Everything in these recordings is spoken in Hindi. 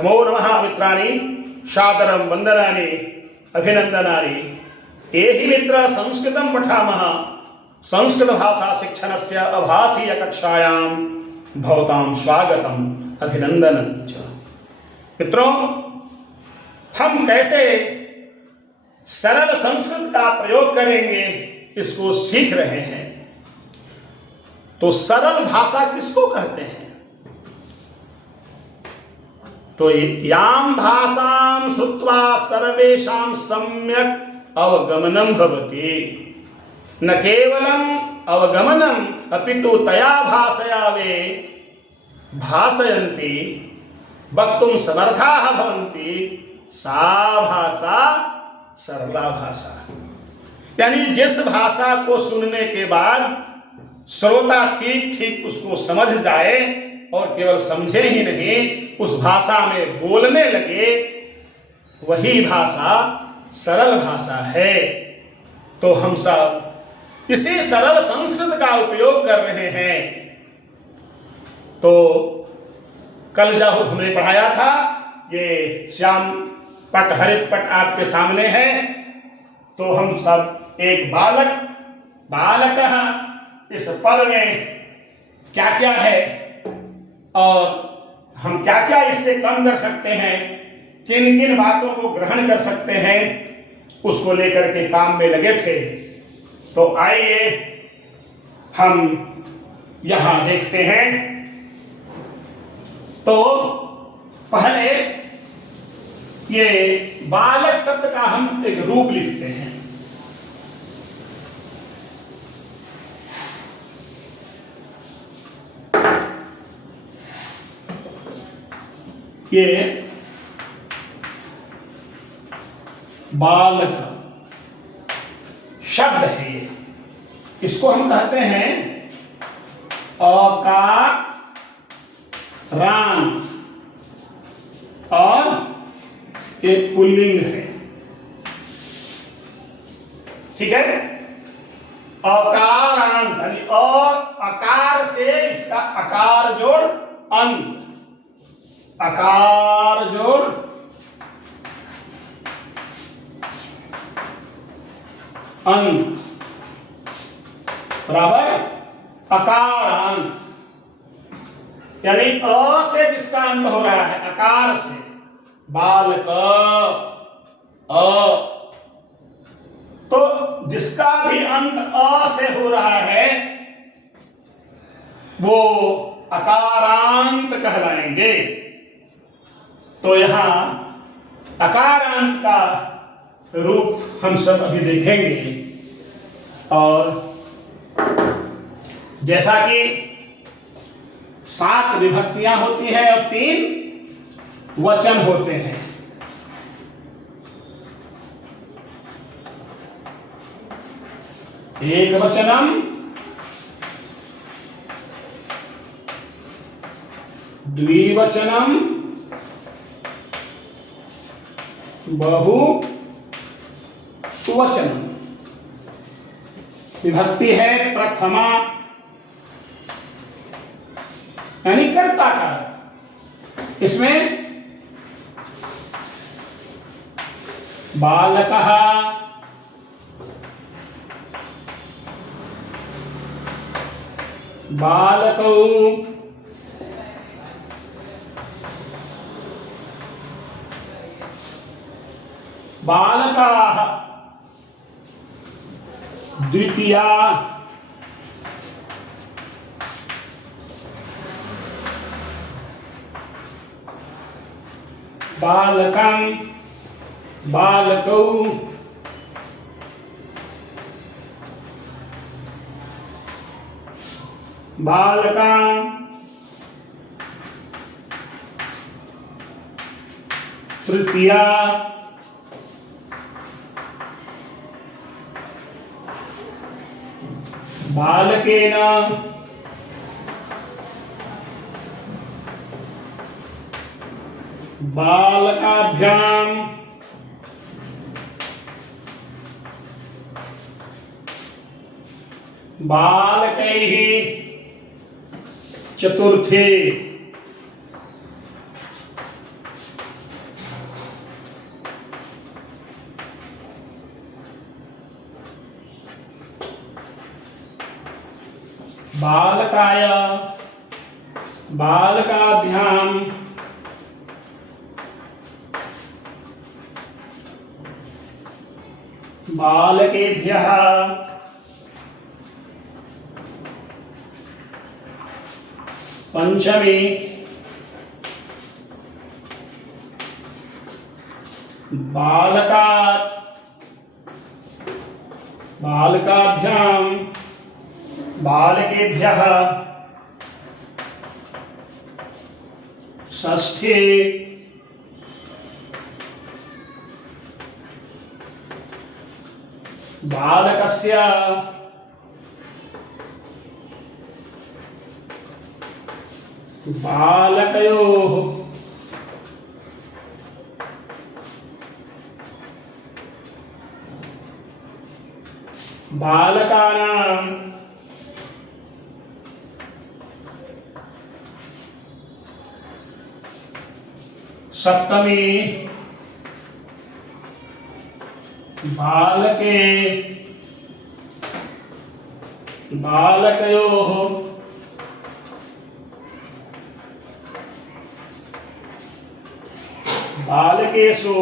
नमो नमः मित्राणि सादरं वन्दनानि अभिनन्दनानि। एहि मित्र संस्कृतं पठामः। संस्कृतभाषाशिक्षणस्य आभासीयकक्षायां भवतां स्वागतम् अभिनन्दनं च। मित्रों, हम कैसे सरल संस्कृत का प्रयोग करेंगे इसको सीख रहे हैं। तो सरल भाषा किसको कहते हैं? तो यां भाषां श्रुत्वा सर्वेषां सम्यक् अवगमनं भवति। न केवलम् अवगमनम् अपितु तया भाषया वे भाषयन्ति वक्तुं समर्थाः भवन्ति। सा भाषा सरला भाषा। यानी जिस भाषा को सुनने के बाद श्रोता ठीक ठीक उसको समझ जाए और केवल समझे ही नहीं, उस भाषा में बोलने लगे, वही भाषा सरल भाषा है। तो हम सब इसी सरल संस्कृत का उपयोग कर रहे हैं। तो कल जब हमने पढ़ाया था, ये श्याम पट हरित पट आपके सामने है। तो हम सब एक बालक इस पद में क्या क्या है और हम क्या क्या इससे कम कर सकते हैं, किन किन बातों को ग्रहण कर सकते हैं, उसको लेकर के काम में लगे थे। तो आइए हम यहां देखते हैं। तो पहले ये बालक शब्द का हम एक रूप लिखते हैं। ये बालक शब्द है। ये इसको हम कहते हैं अकारांत और एक पुल्लिंग है। ठीक है। अकारांत यानी अकार से इसका अकार जोड़ अंत, अकार जोड़ अंत बराबर अकारांत। यानी अ से जिसका अंत हो रहा है, अकार से, बालक अ, तो जिसका भी अंत अ से हो रहा है वो अकारांत कहलाएंगे। तो यहां अकारांत का रूप हम सब अभी देखेंगे। और जैसा कि 7 विभक्तियां होती हैं और 3 वचन होते हैं। एक वचनम, द्विवचनम, बहुवचनम। विभक्ति है प्रथमा यानी कर्ता कारक। इसमें बालकः, बालकौ, बालकाः, द्वितीया, बालकं, बालकौ, बालकां, तृतीया, बालकेन, बालकाभ्यां, बालकैः, चतुर्थी, बालकाय बालकाभ्याम बालकेभ्यः पंचमी बालकाभ्याम बालकेभ्यः षष्ठी बालकस्य बालकयोः बालकानां सप्तमी बालके बालकयोः बालकेषु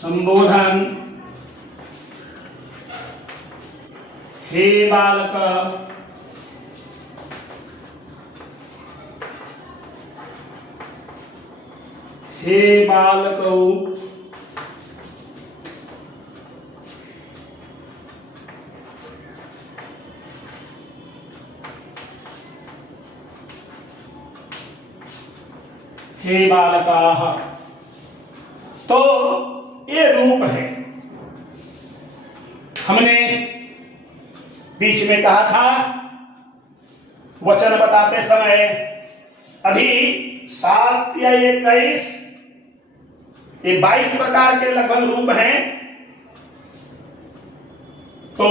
संबोधन हे बालक हे बालकौ हे बालकाः। तो ये रूप है। हमने बीच में कहा था वचन बताते समय अभी 7 या 21 ये 22 प्रकार के लगभग रूप हैं। तो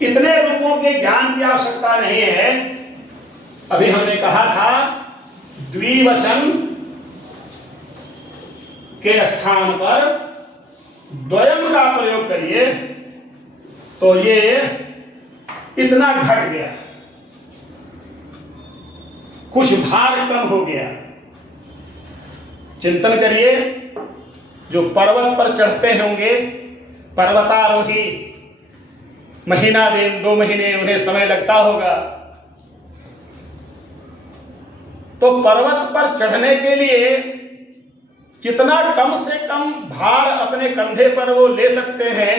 इतने रूपों के ज्ञान की आवश्यकता नहीं है। अभी हमने कहा था द्विवचन के स्थान पर द्वयम का प्रयोग करिए तो ये इतना घट गया, कुछ भार कम हो गया। चिंतन करिए, जो पर्वत पर चढ़ते होंगे पर्वतारोही, महीना दिन 2 महीने उन्हें समय लगता होगा, तो पर्वत पर चढ़ने के लिए जितना कम से कम भार अपने कंधे पर वो ले सकते हैं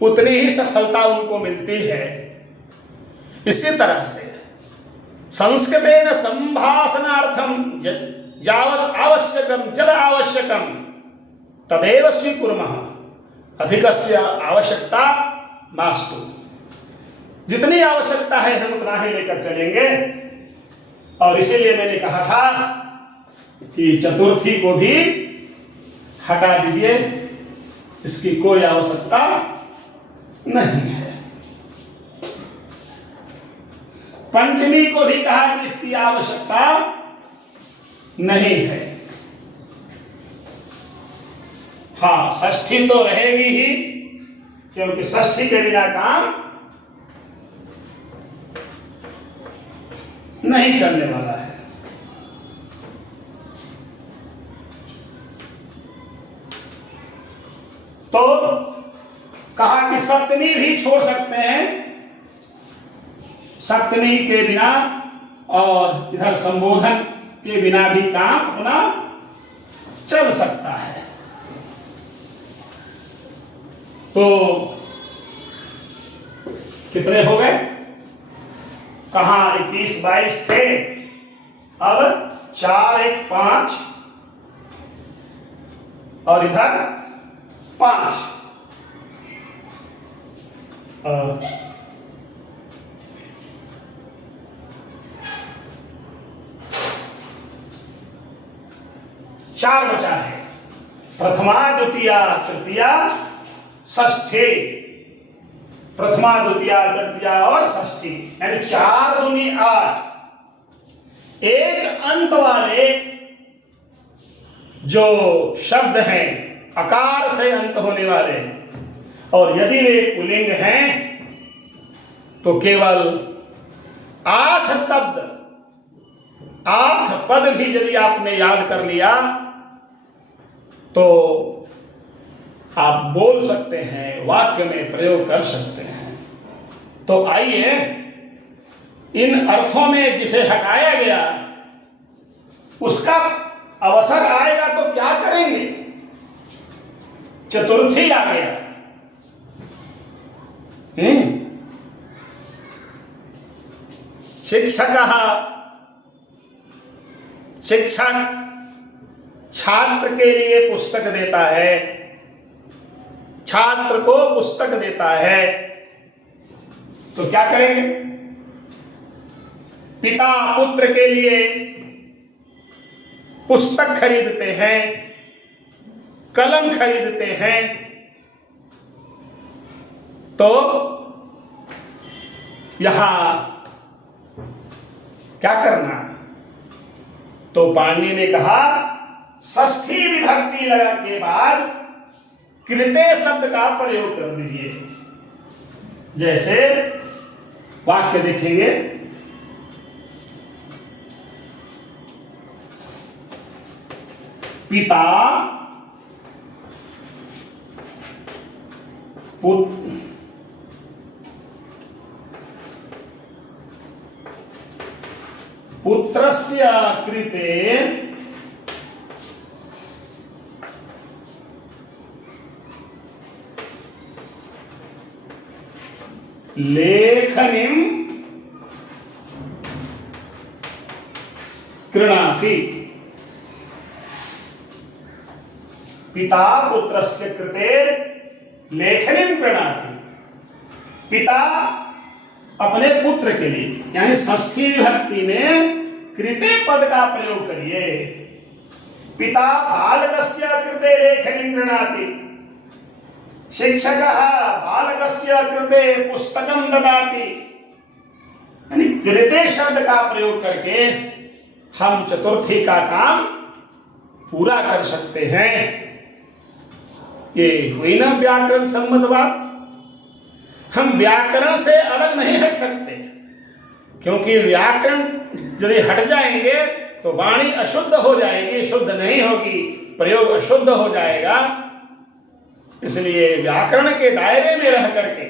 उतनी ही सफलता उनको मिलती है। इसी तरह से संस्कृतेन संभाषणार्थम यावत् आवश्यकम जद आवश्यकम तदेव स्वीकुर्मः, अधिकस्य आवश्यकता मास्तु। जितनी आवश्यकता है हम उतना ही लेकर चलेंगे। और इसीलिए मैंने कहा था कि चतुर्थी को भी हटा दीजिए, इसकी कोई आवश्यकता नहीं है। पंचमी को भी कहा कि इसकी आवश्यकता नहीं है। हाँ, षष्ठी तो रहेगी ही, क्योंकि षष्ठी के बिना काम नहीं चलने वाला है। तो कहा कि सप्तमी भी छोड़ सकते हैं, सप्तमी के बिना और इधर संबोधन के बिना भी काम अपना चल सकता है। तो कितने हो गए? कहाँ 21-22 थे, अब 4 1 5 और इधर 5। चार बचा है, प्रथमा द्वितीया तृतीया षष्ठी, प्रथमा द्वितीया तृतीया और षष्ठी, यानी 4 दूनी 8। एक अंत वाले जो शब्द हैं अकार से अंत होने वाले, और यदि वे पुल्लिंग हैं तो केवल 8 शब्द, 8 पद भी यदि आपने याद कर लिया तो आप बोल सकते हैं, वाक्य में प्रयोग कर सकते हैं। तो आइए इन अर्थों में जिसे हटाया गया उसका अवसर आएगा तो क्या करेंगे। चतुर्थी आ गया। शिक्षक छात्र के लिए पुस्तक देता है, छात्र को पुस्तक देता है, तो क्या करेंगे। पिता पुत्र के लिए पुस्तक खरीदते हैं, कलम खरीदते हैं, तो यहां क्या करना। तो पाणिनि ने कहा षष्ठी विभक्ति लगा के बाद कृते शब्द का प्रयोग कर दीजिए। जैसे वाक्य देखेंगे, पिता पुत्रस्य कृते लेखनीं कृणाति। पिता पुत्रस्य कृते लेखनीं कृणाति। पिता अपने पुत्र के लिए, यानी षष्ठी विभक्ति में कृते पद का प्रयोग करिए। पिता बालकस्य कृते लेखनीं कृणाति। शिक्षकः बालकस्य कृते पुस्तकं ददाति। यानी कृते शब्द का प्रयोग करके हम चतुर्थी का काम पूरा कर सकते हैं। ये हुई ना व्याकरण संबंध बात। हम व्याकरण से अलग नहीं हट सकते, क्योंकि व्याकरण यदि हट जाएंगे तो वाणी अशुद्ध हो जाएगी, शुद्ध नहीं होगी, प्रयोग अशुद्ध हो जाएगा। इसलिए व्याकरण के दायरे में रह करके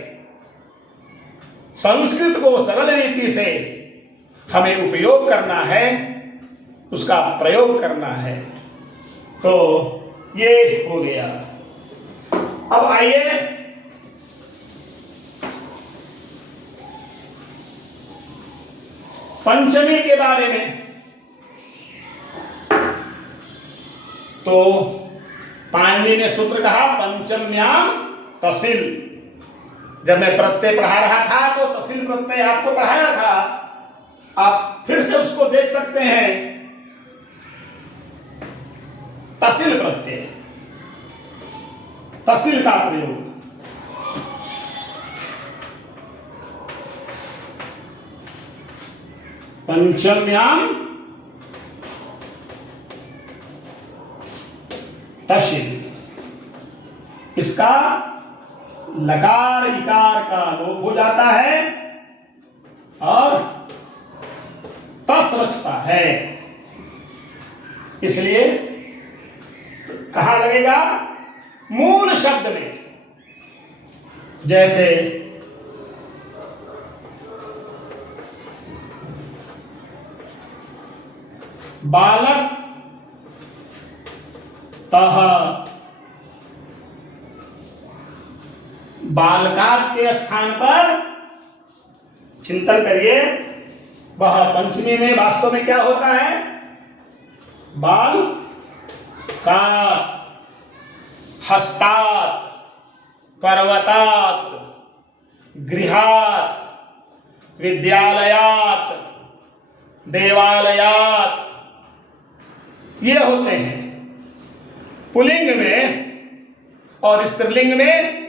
संस्कृत को सरल रीति से हमें उपयोग करना है, उसका प्रयोग करना है। तो ये हो गया। अब आइए पंचमी के बारे में। तो पाणिनि ने सूत्र कहा पंचम्याम तसिल। जब मैं प्रत्यय पढ़ा रहा था तो तसिल प्रत्यय आपको पढ़ाया था, आप फिर से उसको देख सकते हैं। तसिल प्रत्यय, तसिल का प्रयोग। पंचम्याम तसिल। इसका लकार इकार का लोप हो जाता है और तस रचता है। इसलिए कहां लगेगा, मूल शब्द में। जैसे बालक तह, बालकात के स्थान पर चिंतन करिए। वह पंचमी में वास्तव में क्या होता है, बाल का, हस्तात, पर्वतात, गृहात, विद्यालयात, देवालयात, ये होते हैं पुल्लिंग में। और स्त्रीलिंग में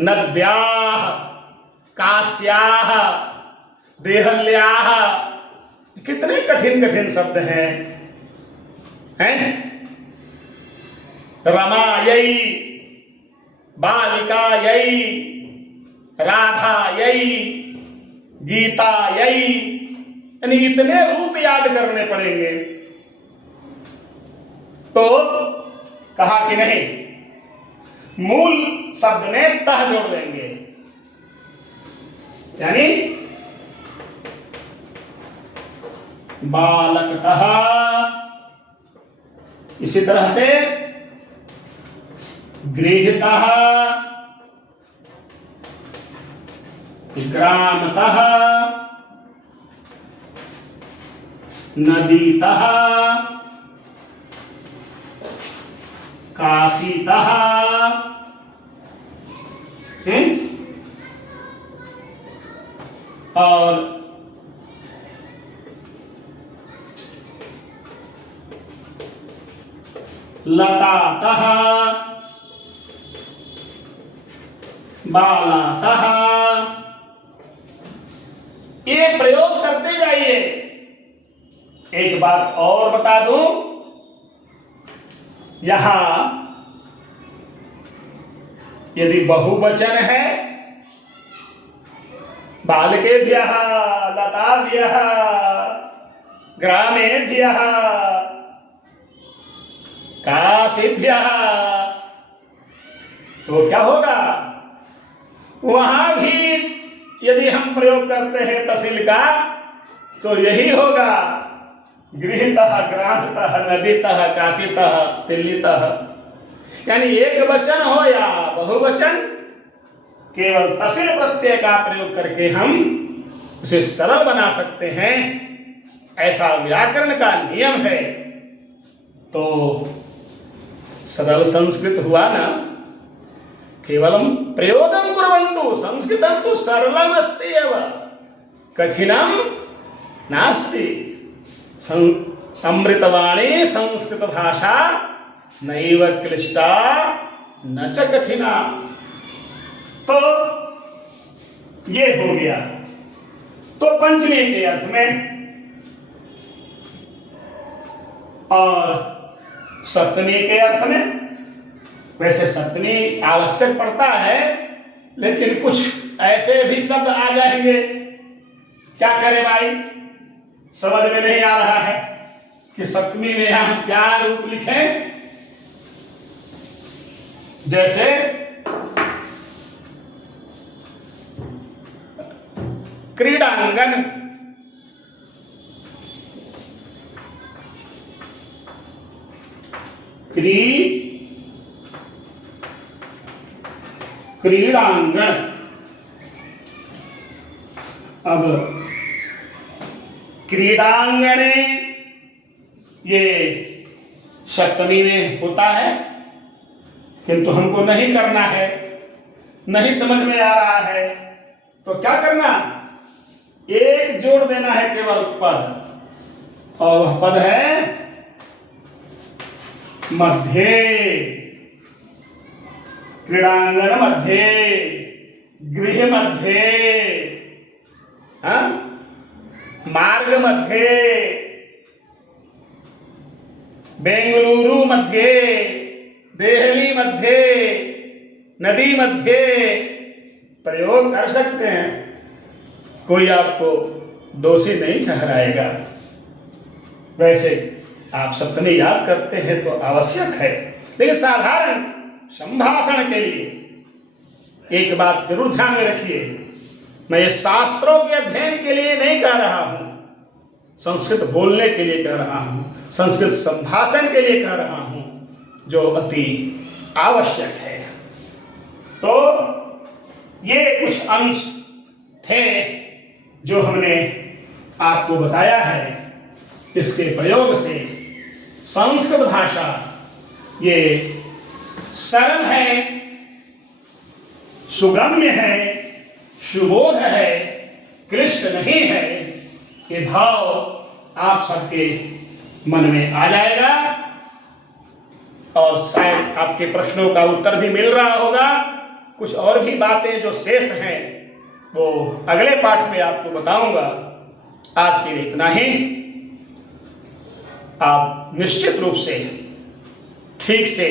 नद्याः, कास्याः, देहल्याः, कितने कठिन कठिन शब्द हैं, रमायै, बालिकायै, राधायै, गीतायै, यानी इतने रूप याद करने पड़ेंगे। तो कहा कि नहीं, मूल शब्द में तह जोड़ देंगे, यानी बालकतः, इसी तरह से गृहतः, ग्रामतः, नदीतः, काशीतः, और लतातः, बालातः, ये प्रयोग करते जाइए। एक बात और बता दूं, यहां यदि बहुवचन है, बालकेभ्यः, लताभ्यः, ग्रामेभ्यः, काशीभ्यः, तो क्या होगा, वहां भी यदि हम प्रयोग करते हैं तहसील का, तो यही होगा, गृहतः, ग्रामतः, नदीतः, काशीतः, दिल्लीतः। यानी एक वचन हो या बहुवचन, केवल तहसील प्रत्यय का प्रयोग करके हम उसे सरल बना सकते हैं, ऐसा व्याकरण का नियम है। तो सरल संस्कृत हुआ ना, केवलम प्रयोगम कुर्वन्तु, संस्कृतं तु सरलम अस्ति एव, कठिनम नास्ति। अमृतवाणी संस्कृत भाषा नैव क्लिष्टा न च कठिना। तो ये हो गया। तो पंचमी के अर्थ में, और सप्तमी के अर्थ में, वैसे सप्तमी आवश्यक पड़ता है, लेकिन कुछ ऐसे भी शब्द आ जाएंगे, क्या करें भाई, समझ में नहीं आ रहा है कि सप्तमी में यहां क्या रूप लिखें। जैसे क्रीडांगन, क्रीडांगन। अब क्रीडांगणे ये सप्तमी में होता है, किंतु हमको नहीं करना है, नहीं समझ में आ रहा है, तो क्या करना, एक जोड़ देना है केवल पद, और वह पद है मध्ये, क्रीडांगन मध्ये, गृह मध्ये, मार्ग मध्ये, बेंगलुरु मध्ये, देहली मध्ये, नदी मध्ये प्रयोग कर सकते हैं, कोई आपको दोषी नहीं ठहराएगा। वैसे आप सप्तमी याद करते हैं तो आवश्यक है, लेकिन साधारण संभाषण के लिए एक बात जरूर ध्यान में रखिए, मैं ये शास्त्रों के अध्ययन के लिए नहीं कह रहा हूं, संस्कृत बोलने के लिए कह रहा हूं, संस्कृत संभाषण के लिए कह रहा हूं, जो अति आवश्यक है। तो ये कुछ अंश थे जो हमने आपको बताया है। इसके प्रयोग से संस्कृत भाषा ये सरल है, सुगम्य है, सुबोध है, क्लिष्ट नहीं है, ये भाव आप सबके मन में आ जाएगा, और शायद आपके प्रश्नों का उत्तर भी मिल रहा होगा। कुछ और भी बातें जो शेष हैं वो अगले पाठ में आपको बताऊंगा। आज के लिए इतना ही। आप निश्चित रूप से ठीक से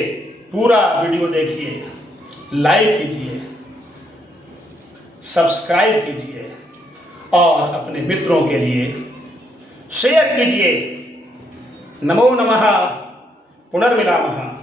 पूरा वीडियो देखिए, लाइक कीजिए, सब्सक्राइब कीजिए और अपने मित्रों के लिए शेयर कीजिए। नमो नमः, पुनर्मिलामः।